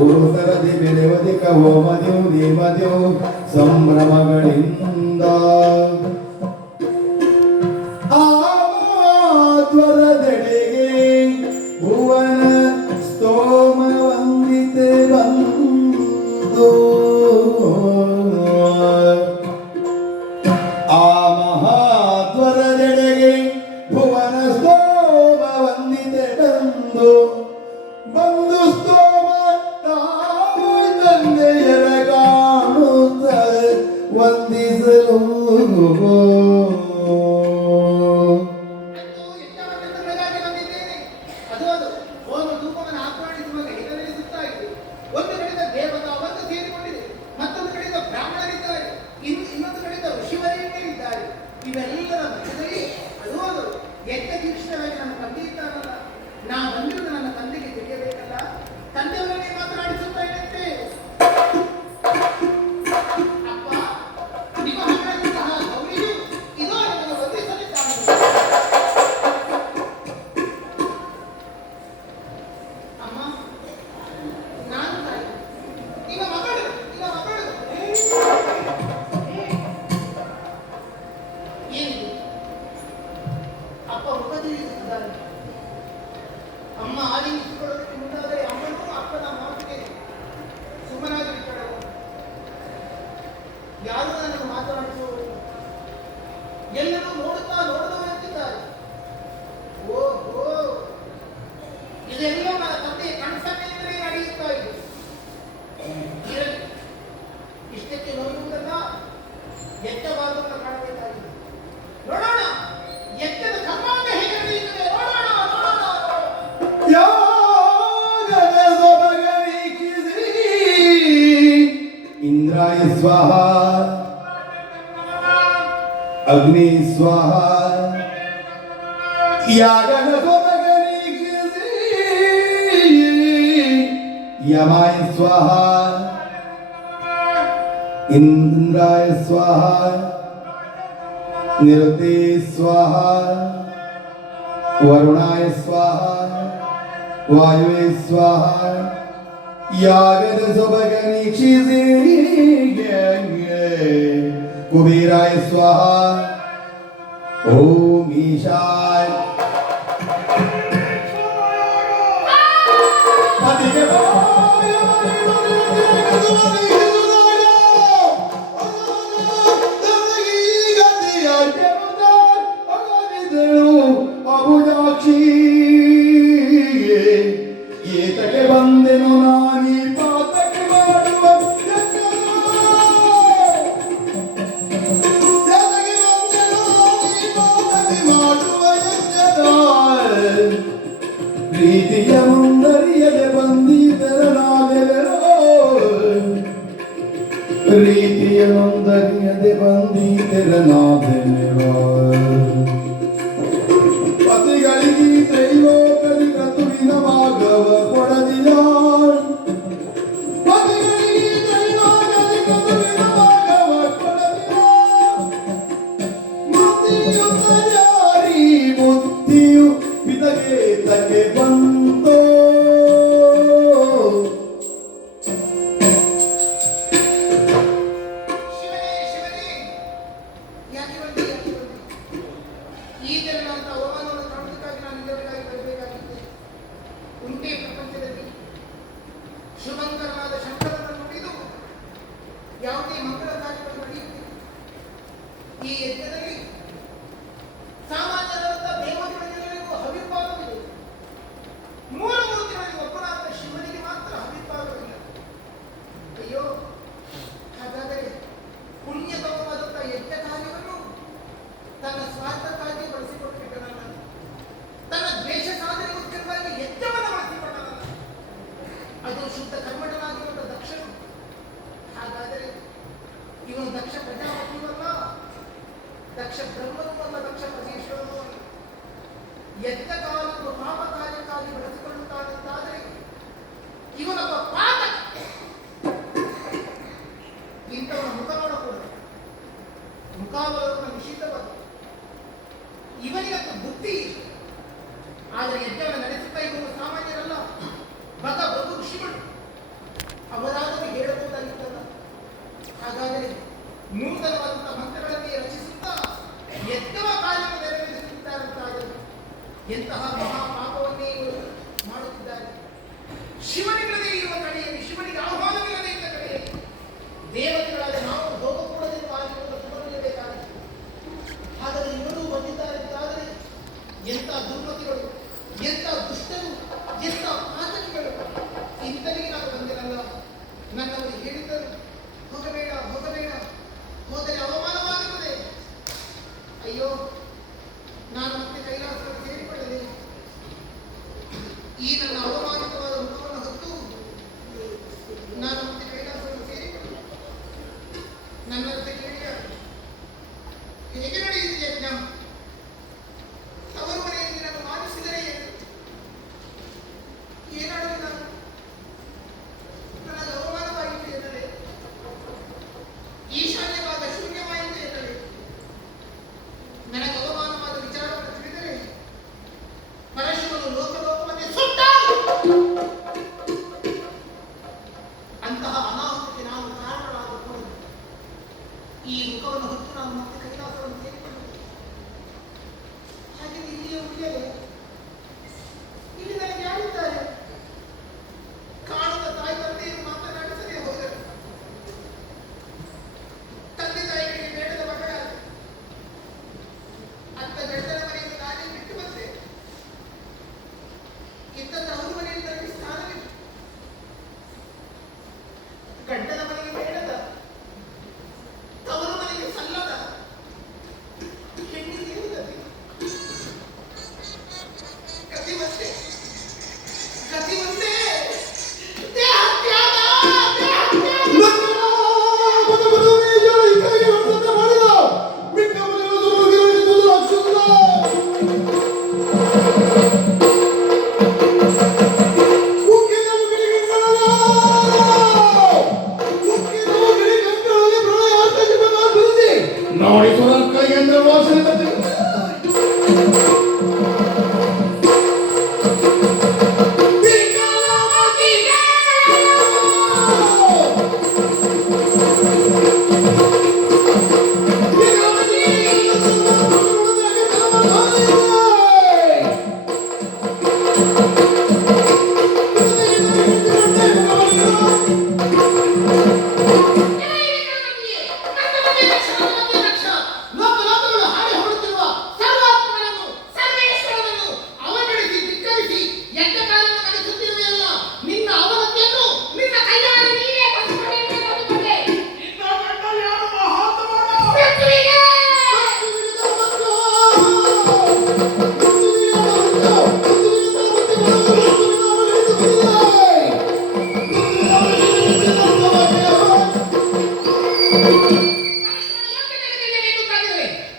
ಉರುತರದಿ ಬೆಳೆವದಿಕ ಹೋಮದಿವು ನೇಮದಿವು ಸಂಭ್ರಮಗಳಿಂದ ತ್ವರದೆಡೆಗೆ ಭುವನ ಸ್ತೋಮ ವಂದಿತೆ ಬಂದು ಆ ಮಹಾತ್ವರದೆಡೆಗೆ ಭುವನ ಸ್ತೋಮ ವಂದಿತೆ ಬಂದು ಬಂದು ಸ್ತೋಮ ತಂದೆಯರ ಕಾಣುತ್ತ ವಂದಿಸಲು ಇವೆಲ್ಲರ ಮಧ್ಯದಲ್ಲಿ ಅದು ಎತ್ತ ತೀಕ್ಷ್ಣವಾಗಿ ನನ್ನ ತಂದೆ ಇದ್ದಾರಲ್ಲ, ನಾ ಬಂದಿರುವುದು ನನ್ನ ತಂದೆಗೆ ತಿಳಿಯಬೇಕಲ್ಲ. ತಂದೆಯವರನ್ನೇ ಮಾತನಾಡಿಸುತ್ತಾ ಇದ್ದಂತೆ, ಅಪ್ಪ ನಿಮ್ಮ ಮಗಳಂತಹ ಗೌರಿಯು ಇದೋ ನಿಮಗೆ ವಂದಿಸಲಿದ್ದಾನೆ. ಅಮ್ಮ ನಾನು ತಾಯಿ, ನಿಮ್ಮ ಮಗಳು ಏನಿದೆ? ಅಪ್ಪ ಮುಖ ತಿಳಿಸುತ್ತಿದ್ದಾರೆ. ಅಮ್ಮ ಆಲಿಂಗಿಸಿಕೊಳ್ಳೋದಕ್ಕೆ ಮುಂದಾದರೆ ಅಮ್ಮನೂ ಅಪ್ಪನ ಮಾತಿಗೆ ಸುಮ್ಮನಾಗಿರುತ್ತಾಳೆ. ಯಾರು ನನ್ನನ್ನು ಮಾತನಾಡಿಸುವರು? ಎಲ್ಲರೂ ನೋಡುವಂತಿದ್ದಾರೆ. ಓಹೋ, ಇದೆಲ್ಲ ನನ್ನ ತಂದೆಯ ಕನಸನ್ನೇ ನಡೆಯುತ್ತಾ ಇದೆ. ಇರಲಿ, ಇಷ್ಟಕ್ಕೆ ನೋಡುವುದಲ್ಲ, ಎತ್ತ ಭಾಗವನ್ನು ಕಾಣಬೇಕಾಗಿದೆ. ನೋಡೋಣ ಎತ್ತದ ಕರ್ಮಾಂಗ ಹೇಗೆ ನಡೆಯುತ್ತದೆ. ನೋಡೋಣ ಯಾಗದ ಸೊಬಗರಿಕಿಸಿ ಇಂದ್ರಾಯ ಸ್ವಾಹ ಅಗ್ನಿ ಸ್ವಾಹ ಯಾಗದ ಸೊಬಗರಿಕಿಸಿ ಯಮಾಯ ಸ್ವಾಹ ಇಂದ್ರಾಯ ಸ್ವಾಹ ನಿರುತೆ ಸ್ವಾಹ ವರುಣಾಯ ಸ್ವಾಹ ವಾಯುವೆ ಸ್ವಾಹ ಯಾಗದ ಸೊಬಗನೀಕ್ಷಿಸಿ ಕುಬೇರಾಯ ಸ್ವಾಹ ಓಂ ಈಶಾಯ ಅಬುಜಾಕ್ಷಿ ಏತಕ್ಕೆ ಬಂದೆನು ನಾನೀ ಪಾತಕ್ಕೆ ಮಾಡುವ ಪ್ರೀತಿಯ ಮುಂದರಿಯದೆ ಬಂದಿದ್ದರನಾದೆರೋ ಪ್ರೀತಿಯ ಮುಂದರಿಯದೆ ಬಂದಿದ್ದರನಾದೆರೋ ಪತಿಗಳಿಗೆ ತ್ರೈಲೋಕದಿ ಕತುವಿನ ಭಾಗವ ಕೊಡದಿಯಾಳ್ ಪತಿಗಳಿಗೆ ತ್ರೈಲೋಕದಿ ಕತುವಿನ ಭಾಗವ ಕೊಡದಿಯಾಳ್ ಮುಕ್ತಿಯು ತಯಾರಿ ಬುದ್ಧಿಯು ಪಿತಗೆ ತಕ್ಕೆ ಬಂತೋ ಶುಭಂಕರನಾದ ಶಂಕರನನ್ನು ನುಡಿದು ಯಾವುದೇ ಮಂಗಳ ಕಾರ್ಯಗಳು ನಡೆಯುತ್ತಿದೆ. ಈ ಯಜ್ಞದಲ್ಲಿ ಸಾಮಾನ್ಯರಾದ ದೇವತೆಗಳಿಗೂ ಹವಿರ್ಭಾಗವಿದೆ. ಮೂಲ ಮೂರ್ತಿಗಳಿಗೆ ಒಬ್ಬನಾದ ಶಿವನಿಗೆ ಮಾತ್ರ ಹವಿರ್ಭಾಗವಿಲ್ಲ. ಅಯ್ಯೋ, ಹಾಗಾದರೆ ಪುಣ್ಯತಮವಾದಂಥ ಯಜ್ಞ ಕಾರ್ಯವನ್ನು ತನ್ನ ಸ್ವಾರ್ಥಕ್ಕಾಗಿ ಬಳಸಿಕೊಟ್ಟಿದ್ದನಲ್ಲ, ತನ್ನ ದ್ವೇಷ ಸಾಧನೆಗೋಸ್ಕರವಾಗಿ ಯಜ್ಞವನ್ನು ಬಳಸಿಕೊಂಡನಲ್ಲ, ಅದು ಶುದ್ಧ ಕರ್ಮಠನಾಗಿರುವ ದಕ್ಷನು. ಹಾಗಾದರೆ ಇವನು ದಕ್ಷ ಪ್ರಜಾಪತಿಯಲ್ಲ, ದಕ್ಷ ಬ್ರಹ್ಮನೂ ಅಲ್ಲ, ದಕ್ಷ ಪರಮೇಶ್ವರನೂ ಅಲ್ಲ. ಯಜ್ಞ ಕಾಲವನ್ನು ಪಾಪ ಕಾರ್ಯಕ್ಕಾಗಿ ಬಳಸಿಕೊಳ್ಳುತ್ತಾನಂತಾದರೆ ಇವನೊಬ್ಬ ಪಾತಕ. ಇಂಥವನ ಮುಖ ನೋಡಕೂಡದು, ಮುಖಾವಲೋಕನ ನಿಷಿದ್ಧವಾದ. ಇವನಿಗಂತೂ ಬುದ್ಧಿ ಇದೆ, ಆದರೆ ಯಜ್ಞವನ್ನು ನಡೆಸುತ್ತಾ ಇರುವ ಸಾಮಾನ್ಯರಲ್ಲ, ಬದು ಋಷಿಗಳು. ಎಂತಹ ಮಹಾಪಾಪವನ್ನೇ ಇವರು ಮಾಡುತ್ತಿದ್ದಾರೆ. ಶಿವನಿಲ್ಲದೆ ಇರುವ ಕಡೆಯಲ್ಲಿ, ಶಿವನಿಗೆ ಆಹ್ವಾನವಿಲ್ಲದೆ ಇದ್ದ ಕಡೆಯಲ್ಲಿ ದೇವತೆಗಳಾದ ನಾವು ಹೋಗಕೂಡದೆಂದು ಆಗಿರುವ ಸುಮ್ಮನಿರಬೇಕಾಗಿದೆ. ಆದರೆ ಇವರು ಬಂದಿದ್ದಾರೆ ಅಂತಾದರೆ ಎಂಥ ದುರ್ಮತಿಗಳು, ಎಂಥ ದುಷ್ಟರು, ಎಂಥ ಪಾತಕಿಗಳು. ಇಂಥನಿಗೆ ನಾವು ಬಂದಿರಲ್ಲ. ನನ್ನವರು ಹೇಳಿದ್ದರು, ಹೋಗಬೇಡ ಹೋಗಬೇಡ, ಹೋದರೆ ಅವಮಾನವಾಗುತ್ತದೆ. ಅಯ್ಯೋ, ನಾನು ಮತ್ತೆ ಕೈಲಾಸವನ್ನು ಸೇರಿಕೊಳ್ಳದೆ ಈ ನನ್ನ ಅವಮಾನಿತವಾದ ಮುಖವನ್ನು ಹೊತ್ತು ನಾನು ಮತ್ತೆ ಕೈಲಾಸವನ್ನು ಸೇರಿಕೊಳ್ಳೆ. ನನ್ನಂತ ಕೇಳಿಯ ಹೇಗೆ ನಡೆಯುತ್ತೆ ಯಜ್ಞ? ತವರು ಮನೆಯಲ್ಲಿ ನಾನು ಮಾನಿಸಿದರೆ ಏನಾದರೂ ನಾನು ನನಗೆ ಅವಮಾನವಾಯಿತು ಎನ್ನಲೇ, ಈಶಾನ್ಯವಾದ ಶೂನ್ಯವಾಯಿತು ಎನ್ನಲೇ, ನನಗೆ ಅವಮಾನವಾದ ವಿಚಾರವನ್ನು ತಿಳಿದರೆ ಪರಶಿವನು ಲೋಕಲೋಕವನ್ನೇ ಸುಟ್ಟ. ಅಂತಹ ಅನಾಹುತಕ್ಕೆ ನಾವು ಕಾರಣರಾಗಬಹುದು. ಈ ಮುಖವನ್ನು ಹೊತ್ತು ನಾನು ಮತ್ತೆ ಕೈಲಾಸವನ್ನು ಸೇರಿಕೊಳ್ಳುವುದು. ಹಾಗೆ ಇಲ್ಲಿಯೇ ಉಳಿಯಲೇ? ಇಲ್ಲಿ ನನಗೆ ಯಾರಿದ್ದಾರೆ? ಕಾಣದ ತಾಯಿ ತಂದೆಯನ್ನು ಮಾತನಾಡಿಸದೆ ಹೋದರು. ತಂದೆ ತಾಯಿಗಳಿಗೆ ಬೇಡದ ಮಗಳಾದ ಅತ್ತ ಗಂಡನ ಮನೆಯಲ್ಲಿ ನಾನೇ ಬಿಟ್ಟು ಬಂದೆ. ಇತ್ತ ತವರು ಮನೆಯಲ್ಲಿ ನನಗೆ ಸ್ಥಾನವಿಲ್ಲ. ಗಂಡನ ಮನೆಗೆ ಬೇಡದ, ತವರು ಮನೆಗೆ ಸಲ್ಲದ ಹೆಣ್ಣಿಗೆ ಇರುತ್ತದೆ. ಗತಿ ಒಂದೇ, ಗತಿ ಒಂದೇ. ದೇಹ ತ್ಯಾಗ, ದೇಹ ತ್ಯಾಗ. ನೋಡಿ ಸುರಕ್ಕಳಿಗೆ ಅಂದ್ರೆ ವಾಸನೆ ಬರ್ತಿದೆ. ಲೋಕಲೋಕಗಳು ಹಾಡಿ ಹೊರಡುತ್ತಿರುವ ಸರ್ವಾತ್ಮನನ್ನು, ಸರ್ವೇಶ್ವರನನ್ನು ಅವನಡಿಸಿ ಧಿಕ್ಕರಿಸಿ ಯಜ್ಞಕಾರ್ಯವನ್ನು ನಡೆಸುತ್ತಿರುವೆಯಲ್ಲ. ನಿನ್ನ ಅವನತಿಯನ್ನು ನಿನ್ನ ಕೈಯಾರೆ ನೀನೇ ಪಡೆದುಕೊಂಡೆ. ಪೃಥ್ವಿಗೆ!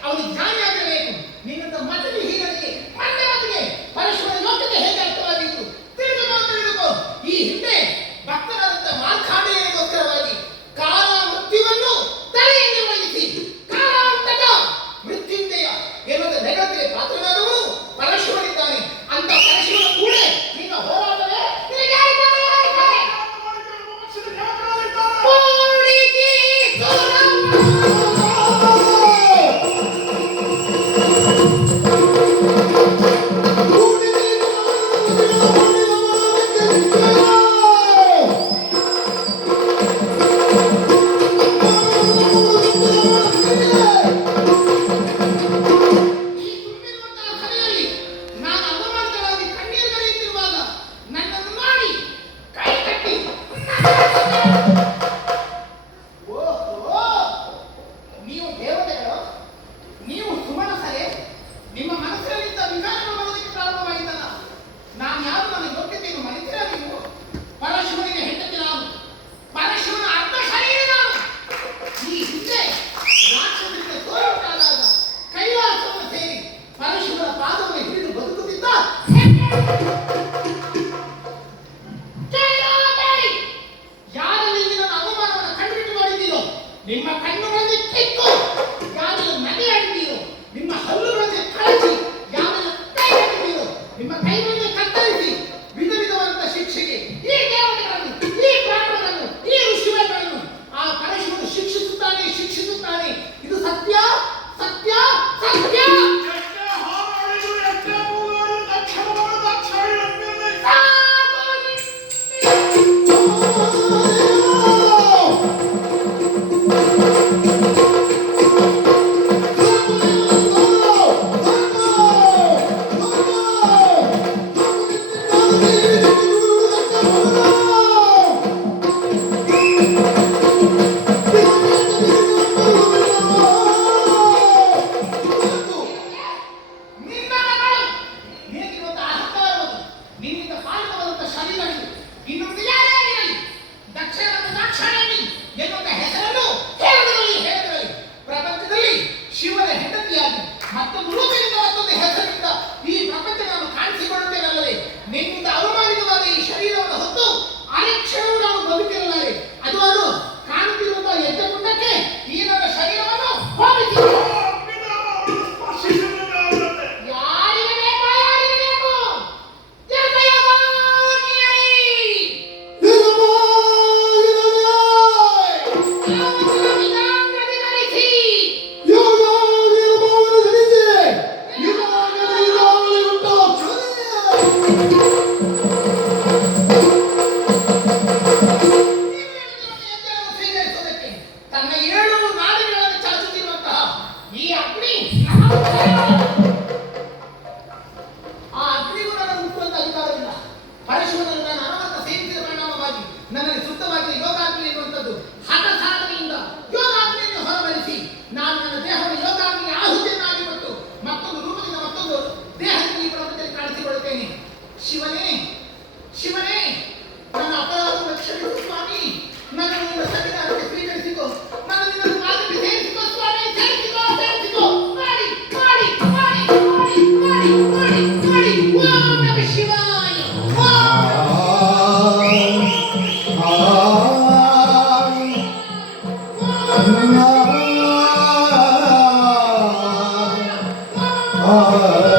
ಅವನಿಗೆ ಜ್ಞಾನ ಆಗಿರಬೇಕು. ನಿನ್ನಂತ ಮತದಿ ಹೀಗಳಿಗೆ ಮಂಡೆ ಮಾತಿಗೆ ಪರಶುವನ ಯೋಗ್ಯತೆ ಹೇಗೆ ಅರ್ಥವಾಗಿತ್ತು ತಿಳಿದುಕೋ. ಈ ಹಿಂದೆ ಭಕ್ತರಾದಂಥ ಮಾರ್ಕಾಂಡೇಯನಿಗೋಸ್ಕರವಾಗಿ ಕಾಲ ಮೃತ್ಯುವನ್ನು ತಲೆಯಲ್ಲಿ ಒಳಗಿಸಿ ಕಾಲಾಂತಕ ಮೃತ್ಯುಂಜಯ ಎನ್ನುವ ನೆಗತ್ತಿಗೆ ಪಾತ್ರನಾದವನು ಪರಶುವನಿದ್ದಾನೆ. ಅಂತ ಪರಶುವನ ಕೂಡ ನಿನ್ನ ಹೋರಾಟವೇ ನಿನಗೆ ಯಾರಿದ್ದಾರೆ? ಕೋಡಿಗೆ ನಾನು ಅವಮಾನವಾಗಿ ಕಣ್ಣೀರು ಕರೆಯುತ್ತಿರುವಾಗ ನನ್ನನ್ನು ಮಾಡಿ ಕೈ ಕಟ್ಟಿ ಓಹೋ, ನೀವು ದೇವತೆಗಳು, ನೀವು ಸುಮನಸರೇ. ನಿಮ್ಮ ಮನಸ್ಸಿನಲ್ಲಿದ್ದ ವಿಕಾರಗಳು ಬರೋದಕ್ಕೆ ಪ್ರಾರಂಭವಾಗಿದ್ದಲ್ಲ. ನಾನು ಯಾರು, ನನ್ನ ಯೋಗ್ಯತೆಯನ್ನು ಮರೆತಿರ ನೀವು? ಪರಶುವನಿಗೆ ಹೆಂಡತಿ ನಾನು, ಪರಶುವನ ಅರ್ಧ ಶರೀರ ನಾನು. ಈ ಹಿಂದೆ ರಾಕ್ಷಸರಿಗೆ ತೋರುಂಟಾದಾಗ ಕೈಲಾಸವನ್ನು ಸೇರಿ ಪರಶುವನ ಪಾದವನ್ನು ಹಿಡಿದು ಬದುಕುತ್ತಿದ್ದ ಯಾರಲ್ಲಿ ನನ್ನ ಅವಮಾನವನ್ನು ಕಂಡುಬಿಟ್ಟು ಮಾಡಿದ್ದೀರೋ, ನಿಮ್ಮ ಕಣ್ಣುಗಳಲ್ಲಿ ಕಿತ್ತು ಯಾರೆಲ್ಲ ನಗೆಯಾಡಿದ್ದೀರೋ, ನಿಮ್ಮ ಹಲ್ಲುಗಳಲ್ಲಿ ಕಳಚಿ ಯಾರೆಲ್ಲ ಕೈ ಹಾಕಿದ್ದೀರೋ, ನಿಮ್ಮ ಕೈಗಳನ್ನು ಕತ್ತರಿಸಿ ವಿಧ ವಿಧವಾದಂಥ ಶಿಕ್ಷೆಗೆ ಈ ದೇವತೆಗಳನ್ನು, ಈ ಪ್ರಾಣಗಳನ್ನು, ಈ ಋಷಿಗಳನ್ನು ಆ ಪರಶುವನ್ನು ಶಿಕ್ಷಿಸುತ್ತಾನೆ, ಶಿಕ್ಷಿಸುತ್ತಾನೆ. ಇದು ಸತ್ಯ, ಸತ್ಯ, ಸತ್ಯ. ಪರಶುವನ್ನು ನಾನು ಅನವರತ ಸೇವಿಸಿದ ಪರಿಣಾಮವಾಗಿ ನನ್ನಲ್ಲಿ ಶುದ್ಧವಾಗಿ ಯೋಗಾಗ್ನಿ ಎನ್ನುವಂಥದ್ದು ಹಠ ಸಾಧನೆಯಿಂದ ಯೋಗಾಗ್ನಿಯನ್ನು ಹೊರಬರಿಸಿ ನಾನು ನನ್ನ ದೇಹವನ್ನು ಯೋಗಾಗ್ನಿಗೆ ಆಹುತಿಯನ್ನಾಗಿ ಕೊಟ್ಟು ಮತ್ತೊಂದು ರೂಪದಿಂದ ಮತ್ತೊಂದು ದೇಹದಲ್ಲಿ ಈ ಪ್ರಪಂಚದಲ್ಲಿ ಕಾಣಿಸಿಕೊಳ್ಳುತ್ತೇನೆ. ಶಿವನೇ ಶಿವನೇ, ನನ್ನ ಅಪರಾಧವನ್ನು ಕ್ಷಮಿಸು ಸ್ವಾಮಿ. ನನ್ನನ್ನು ನಿನ್ನ ಸಂವಿಧಾನಕ್ಕೆ ಸ್ವೀಕರಿಸಿಕೊ. ನನ್ನ ನಿನ್ನ ಪಾದಕ್ಕೆ ಸೇರಿಸಿಕೊ ಸ್ವಾಮಿ. ಸೇರಿಸಿಕೊ ಸೇರಿಸಿಕೊ. ಮಾಡಿ ಮಾಡಿ ಮಾಡಿ ಮಾಡಿ ಮಾಡಿ ಮಾಡಿ ಮಾಡಿ. ಓಂ ನಮಃ ಶಿವಾಯ. ಆ